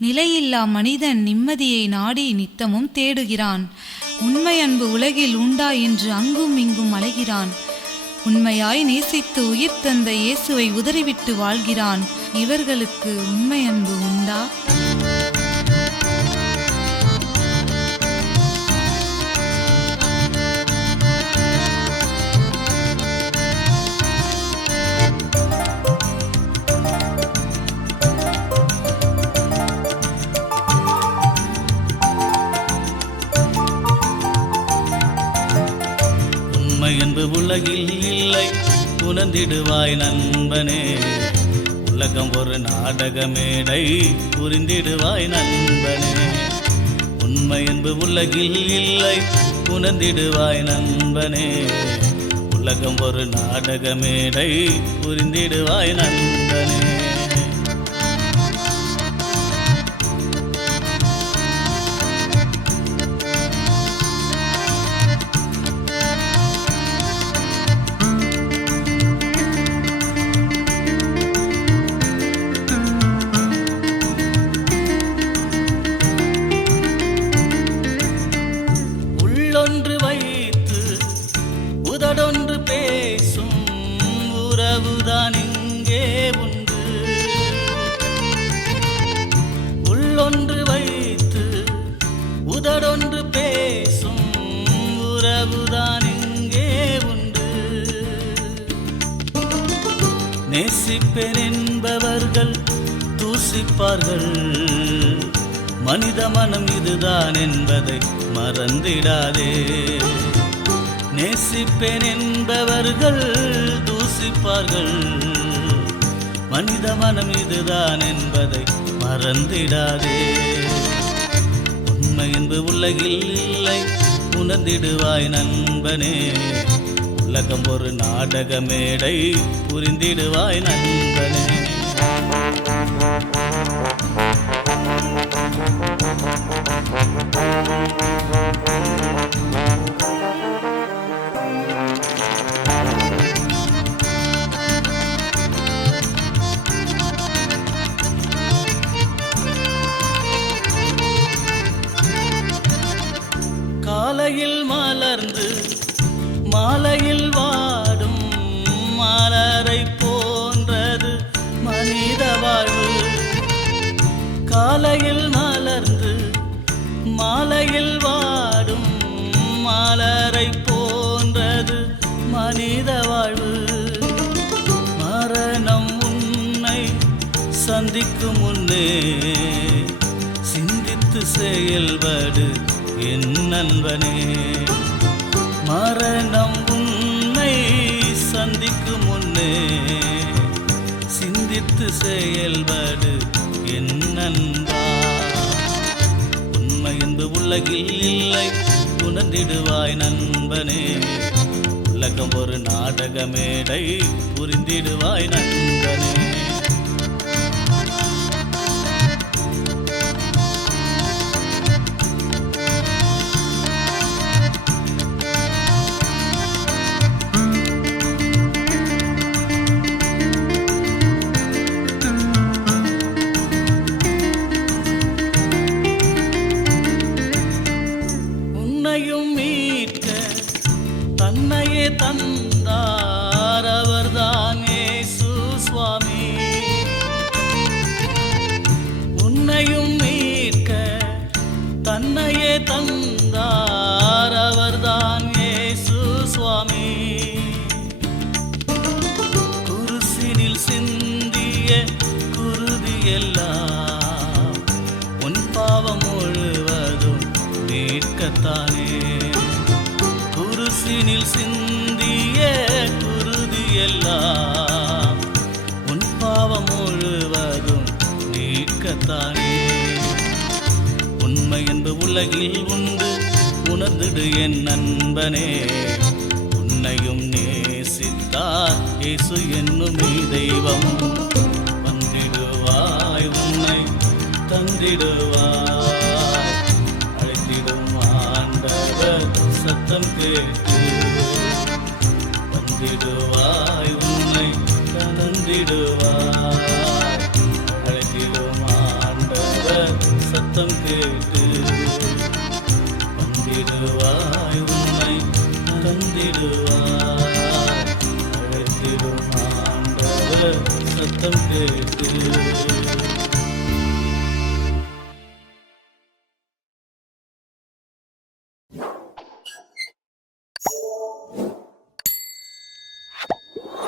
நிலையில்லா மனிதன் நிம்மதியை நாடி நித்தமும் தேடுகிறான். உண்மை அன்பு உலகில் உண்டா என்று அங்கும் இங்கும் அலைகிறான். உண்மையாய் நேசித்து உயிர் தந்த இயேசுவை உதறிவிட்டு வாழ்கிறான். இவர்களுக்கு உண்மை அன்பு உண்டா? என்பு உலகில் இல்லை, உணர்ந்திடுவாய் நண்பனே. உலகம் ஒரு நாடக மேடை, புரிந்திடுவாய் நண்பனே. உண்மை என்பு உலகில் இல்லை, உணர்ந்திடுவாய் நண்பனே. உலகம் ஒரு நாடக மேடை, புரிந்திடுவாய் நண்பனே. உள்ளொன்று வைத்து உதடொன்று பேசும் உறவுதான் இங்கே உண்டு. உள்ளொன்று வைத்து உதடொன்று பேசும் உறவுதான் இங்கே உண்டு. நேசிப்பேன் என்பவர்கள் தூசிப்பார்கள். மனித மனம் இதுதான் என்பதை மறந்திடாதே. நேசிப்பேன் என்பவர்கள் தூசிப்பார்கள். மனித மனம் இதுதான் என்பதை மறந்திடாதே. உண்மை என்பது உலகில் இல்லை, உணர்ந்திடுவாய் நண்பனே. உலகம் ஒரு நாடக மேடை, புரிந்திடுவாய் நண்பனே. காலையில் மலர்ந்து மாலையில் வாடும் மலரை போன்றது மனித வாழ்வு. காலையில் மலர்ந்து மாலையில் வாடும் மலரை போன்றது மனித வாழ்வு. மரணம் உன்னை சந்திக்கும் முன்னே சிந்தித்து செயல்படு என் நண்பனே. மரணம் உன்னை சந்திக்கும் முன்னே சிந்தித்து செயல்படு என் நண்பா. உண்மை என்பது உலகில் இல்லை, உணர்ந்திடுவாய் நண்பனே. உலகம் ஒரு நாடக மேடை, புரிந்திடுவாய் நண்பனே. உன்னையும் மீட்க தன்னையே தந்தார், அவர்தான் இயேசு சுவாமி. உன்னையும் மீட்க தன்னையே தந்தார், அவர்தான் இயேசு சுவாமி. குருசினில் சிந்திய குருதியெல்லாம் உன் பாவம் முழுவதும் மீட்கத்தானே. குருசினில் சிந்திய குருதியெல்லாம் உன் பாவம் முழுவதும் மீட்கத்தானே. உண்மை என்பது உலகில் உண்டு, உணர்ந்திடு என் நண்பனே. உன்னையும் நேசித்தார் இயேசு என்னும் தெய்வம். வந்திடுவாய், உன்னை தந்திடுவாய். அழைத்திடும் ஆண்டவர் சத்தம் கேட்டு வந்திடுவாய், உன்னை தந்திடுவாய். அழைத்திடும் ஆண்டவர் சத்தம் கேட்டு